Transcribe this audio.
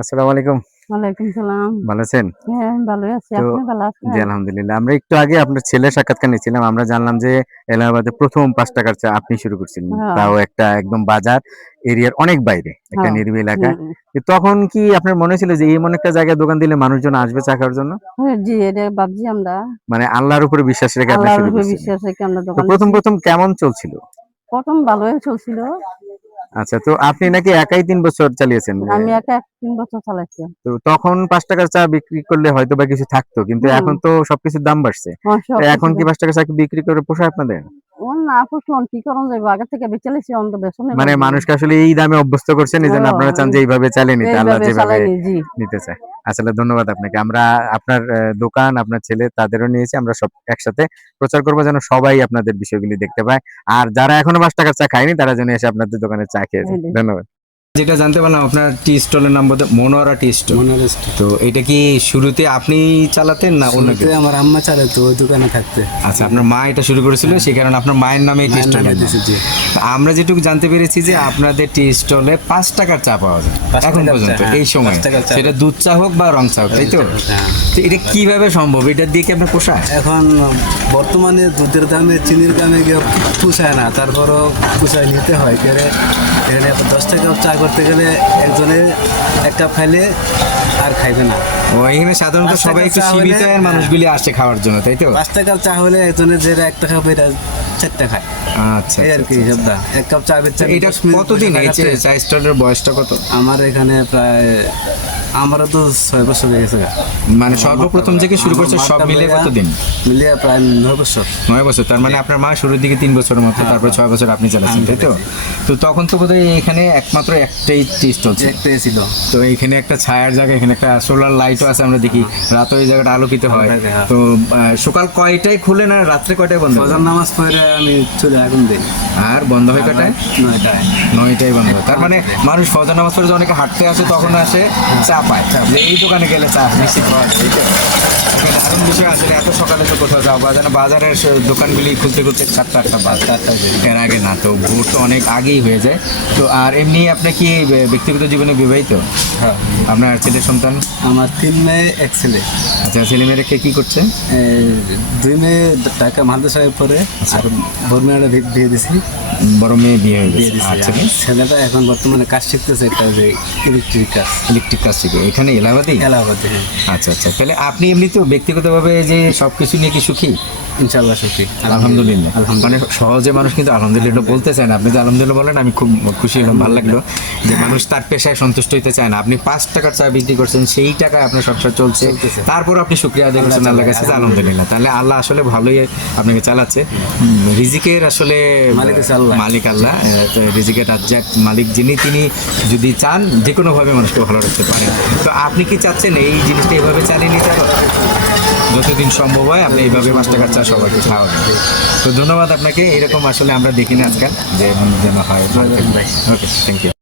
আসসালামু আলাইকুম। ওয়ালাইকুম সালাম। ভালো আছেন? হ্যাঁ, ভালোই আছি। তো আপনি ভালো জি, আছেন? আলহামদুলিল্লাহ। আমরা একটু আগে আপনার ছেলের সাক্ষাৎকার নিচ্ছিলাম। আমরা জানলাম যে এলাহাবাদে ১ম ৳৫ চা আপনি শুরু করছিলেন। হ্যাঁ, তাও একটা একদম বাজার এরিয়ার অনেক বাইরে, একটা হ্যাঁ। নিরিবিলি এলাকায়। হুম, তখন কি আপনার মনে হয়েছিল যে এমন একটা জায়গায় দোকান দিলে মানুষজন আসবে চা খাওয়ার জন্য? জি, এটা ভাবছি আমরা। মানে আল্লাহর উপরে বিশ্বাস রেখে আপনি আল্লাহর শুরু উপরে করছিলেন। বিশ্বাস রেখে আমরা তো দোকান ১ম, দিছি। ১ম কেমন চলছিল? ১ম ভালোই চলছিল। আচ্ছা, তো আপনি নাকি একাই ৩ বছর চালিয়েছেন? আমি একা ৩ বছর চালাইছি। তো তখন ৳৫ চা বিক্রি করলে হয়তোবা কিছু থাকতো। কিন্তু হুম, এখন তো সবকিছুর দাম বাড়ছে। তো সবকিছু এখন কি দাম। ৳৫ চা বিক্রি করে পোষায় আপনাদের? না পুষলো কি করণ যাইব? আগে থেকে বেচে লাইছি অন্ত বেচনে মানে লাগবো। মানুষকে আসলে এই দামে অভ্যস্ত করছেন, এজন্য ও আপনারা চান যে এইভাবে চালিয়ে নিতে। আল্লাহ এইভাবে যেভাবে চালাইনি জি। নিতে চায়। আসলে ধন্যবাদ আপনাকে। আমরা আপনার দোকান, আপনার ছেলে তাদেরও নিয়েছি। আমরা সব একসাথে প্রচার করব যেন সবাই আপনাদের বিষয়গুলি দেখতে পায়। আর যারা এখনো ৳৫ চা খায়নি তারা যেন এসে আপনাদের দোকানে চা খেয়ে যায়। এইটাই। ধন্যবাদ। যেটা জানতে পারলাম আপনার টি স্টলের নাম বলতে মনোয়ারা টি স্টল। মনোরেস্ট তো এটা কি শুরুতে আপনি চালাতেন না অন্য শুরুতে কেউ? আমার আম্মা চালাতো ওই দোকানে থাকতে। আচ্ছা, আপনার মা এটা শুরু করেছিল, সেই কারণে আপনার মায়ের নামে টি মায়ের স্টল নামে দিছে, জি। আমরা যেটুকু জানতে পেরেছি যে আপনাদের টি স্টলে ৳৫ চা পাওয়া যায় ৫ এখন টাকার পর্যন্ত চা, হ্যাঁ, এই সময়, ৫ টাকার চা। সেটা দুধ চা হোক বা রং চা হোক, তাই তো? হ্যাঁ। তো এটা কিভাবে সম্ভব? এটা দিয়ে কি আপনার পোষায়? এখন বর্তমানে দুধের দামে চিনির দামে গিয়ে পুষায় না, তারপরও পুষায় নিতে হয়। এখানে ১০ টাকা চা করতে গেলে একজনের ১ কাপ খাইলে আর খাইবে না। ও, এখানে সাধারণত ৫ সবাই টাকার একটু চা সীমিত হলে, আয়ের মানুষগুলি আসে খাওয়ার জন্য, তাই তো? ৫ টাকার চা হলে একজনের যে ১ টাকা খাবে এটা ৪টা খায়। আচ্ছা, এই আর কি আচ্ছা, হিসাবটা। ১ কাপ চা বেচে আচ্ছা। এটা কতদিন এই যে চা স্টলের বয়সটা কত? আমার এখানে প্রায় আমারও তো ৬ বছর হয়ে গেছে। মানে সর্বপ্রথম থেকে শুরু করছে সব মিলে কতদিন? মিলিয়ে প্রায় ৯ বছর। ৯ বছর। তার মানে আপনার মা শুরুর দিকে ৩ বছরের মতো, তারপর ৬ বছর আপনি চালাচ্ছেন, তাই তো? তো তখন তো বোধহয় এখানে একমাত্র একটাই টি স্টল ছিল। একটাই ছিল। তো এখানে একটা ছায়ার জায়গা, এখানে একটা সোলার লাইটও আছে, আমরা দেখি রাতে ওই জায়গাটা আলোকিত হয়। হ্যাঁ। তো সকাল কয়টায় খুলে না রাত্রে কয়টায় বন্ধ হয়? ফজর নামাজ পড়ে আমি চলে আগুন দিই। আর বন্ধ হয় কয়টায়? ৯টায়। ৯টায় বন্ধ হয়। তার মানে মানুষ ফজর নামাজ পড়ে যে অনেকে হাঁটতে আসে তখন আসে চা পায়, যে এই দোকানে গেলে চা নিশ্চিত পাওয়া যায়, এই তো? এটা দারুণ বিষয়। আসলে এত সকালে তো কোথাও যাও বা যেন বাজারের দোকানগুলি খুলতে খুলতে ৭টা ৮টা বাজে। এর আগে না, তো ভোর তো অনেক আগেই হয়ে যায়। তো আর এমনি আপনি কি ব্যক্তিগত জীবনে বিবাহিত? হ্যাঁ। আপনার ছেলে সন্তান? আমার ৩ মেয়ে ১ ছেলে। আচ্ছা, ছেলে মেয়েরা কে কি করছে? ২ মেয়ে ঢাকা মাদ্রাসায় পড়ে, আর বড় মেয়েটা বিয়ে দিছি। বড় মেয়ে বিয়ে হয়ে বিয়ে গেছে। দিছি। আচ্ছা, আর ছেলেটা এখন বর্তমানে কাজ শিখতেছে, একটা যে ইলেকট্রিক কাজ। ইলেকট্রিক কাজ থেকে এখানে এলাহাবাদে? এলাহাবাদে। হ্যাঁ। আচ্ছা, আচ্ছা। তাহলে আপনি এমনি তো ব্যক্তিগতভাবে যে সবকিছু নিয়ে কি সুখী? ইনশাআল্লাহ সুখী। আলহামদুলিল্লাহ। মানে আলহামদুলিল্লাহ। সহজে মানুষ কিন্তু আলহামদুলিল্লাহ বলতে চায় না। আপনি যে আলহামদুলিল্লাহ বলেন, আমি খুব খুশি হলাম, ভালো লাগলো যে মানুষ তার পেশায় সন্তুষ্ট হইতে চায় না। আপনি ৳৫ চা বিক্রি করছেন, সেই টাকায় আপনার সংসার চলছে, চলতেছে। তারপর আপনি শুকরিয়া আদায় করছেন আল্লাহর কাছে, আলহামদুলিল্লাহ। তাহলে আল্লাহ আসলে ভালোই আপনাকে চালাচ্ছে। রিজিকের আসলে মালিক হচ্ছে আল্লাহ। মালিক আল্লাহ। তো রিজিকের রাজ্জাক মালিক যিনি, তিনি যদি চান যে কোনোভাবে মানুষকে ভালো রাখতে পারেন। তো আপনি কি চাচ্ছেন এই জিনিসটা এইভাবে চালিয়ে নিতে হবে? যতদিন সম্ভব হয় আপনি এইভাবে ৳৫ চা সবাইকে খাওয়াবেন। তো ধন্যবাদ আপনাকে। এরকম আসলে আমরা দেখি না আজকাল যে যেন হয়। ওকে, থ্যাংক ইউ।